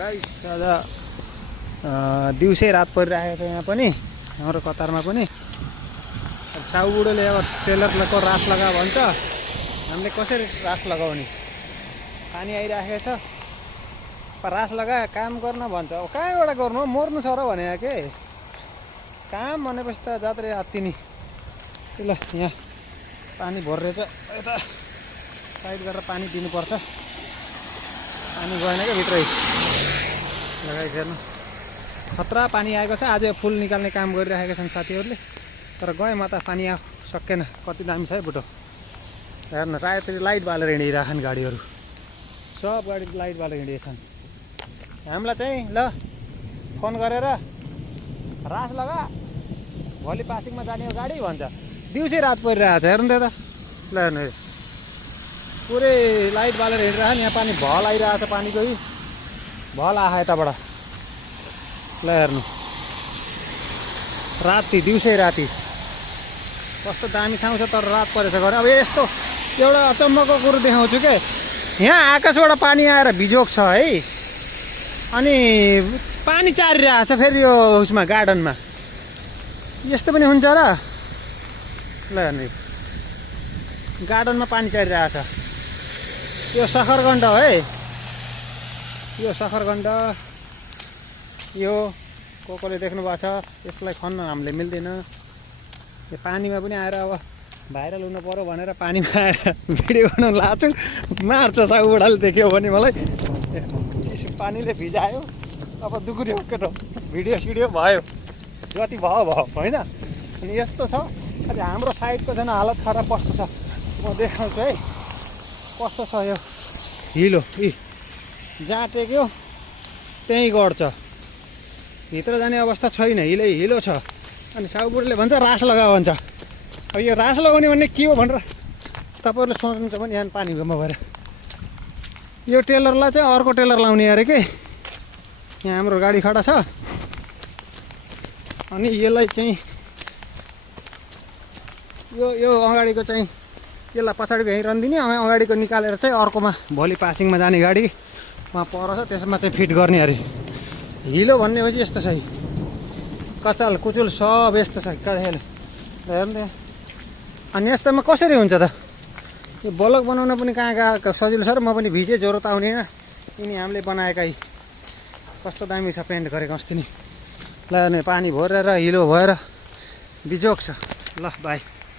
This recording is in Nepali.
गाइस आज दिउँसै रात परिरहेको छ यहाँ पनि हाम्रो कतारमा पनि। साउ बुढोले अब टेलरको रास लगा भन्छ, हामीले कसरी रास लगाउने? पानी आइरहेको छ, रास लगा काम गर्न भन्छ। अब कहाँबाट गर्नु? मर्नु छ र भने के काम भनेपछि त जात्रै हात्ती नि। ल यहाँ पानी भरेछ, यता साइड गरेर पानी दिनुपर्छ। पानी गएन क्या भित्रै लगाइ फेर्नु। खतरा पानी आएको छ। आज फुल निकाल्ने काम गरिरहेका छन् साथीहरूले, तर गएँ म त पानी सकेन। कति दामी छ है बुटो, हेर्नु। राति लाइट बालेर हिँडिरहेछन् गाडीहरू, सब गाडी लाइट बालेर हिँडिरहेछन्। हामीलाई चाहिँ ल फोन गरेर रास लगा, भोलि पासिङमा जाने हो गाडी भन्छ। दिउँसै रात परिरहेको छ, हेर्नु त। ल हेर्नु, पुरै लाइट बालेर हिँडिरहेछ। यहाँ पानी भल आइरहेको छ, पानीको भल आयो यताबाट। ल हेर्नु, राति दिउँसै राति कस्तो दामी ठाउँ छ, तर रात परेछ गरे। अब यस्तो एउटा अचम्मको कुरो देखाउँछु के, यहाँ आकाशबाट पानी आएर बिजोग छ है, अनि पानी चारिरहेको छ फेरि यो उसमा गार्डनमा। यस्तो पनि हुन्छ र? ल हेर्नु, गार्डनमा पानी चारिरहेको छ। यो सखरगण्ड हो है, यो सखरगण्ड। यो कोले देख्नु भएको छ, यसलाई खन्न हामीले मिल्दैन। यो पानीमा पनि आएर अब भाइरल हुनु पर्यो भनेर पानीमा आएर भिडियो बनाउनु लाग्छु। मार्छ साउ बुढाले देख्यो भने मलाई। पानीले भिजायो, अब दुकुऱ्यो के त, भिडियो सिडियो भयो, जति भयो होइन। अनि यस्तो छ, अहिले हाम्रो साइडको झन् हालत खराब कस्तो छ म देखाउँछु है। कस्तो छ यो हिलो, जहाँ टेक्यो त्यहीँ गर्छ, भित्र जाने अवस्था छैन, हिलो छ। अनि साउबुढीले भन्छ रास लगा भन्छ। अब यो रास लगाउने भन्ने के हो भनेर तपाईँहरूले सोच्नुहुन्छ भने यहाँ पानी घुमा भएर यो टेलरलाई चाहिँ अर्को टेलर लाउने अरे के। यहाँ हाम्रो गाडी खडा छ, अनि यसलाई चाहिँ यो अगाडिको चाहिँ यसलाई पछाडिको यहीँ रनिदिने, अगाडिको निकालेर चाहिँ अर्कोमा भोलि पासिङमा जाने गाडी उहाँ पर छ, त्यसमा चाहिँ फिट गर्ने अरे। हिलो भन्नेपछि यस्तो छ, कचाल कुचुल सब यस्तो छ कहिले हेर्नु। अनि यस्तोमा कसरी हुन्छ त? यो ब्लग बनाउन पनि कहाँ सजिलो छ र? म पनि भिजे ज्वरो त आउँदैन। यिनी हामीले बनाएकै कस्तो दामी छ पेन्ट गरेको अस्ति नि। ल हेर्ने, पानी भरेर हिलो भएर बिजोग छ। ल बाई।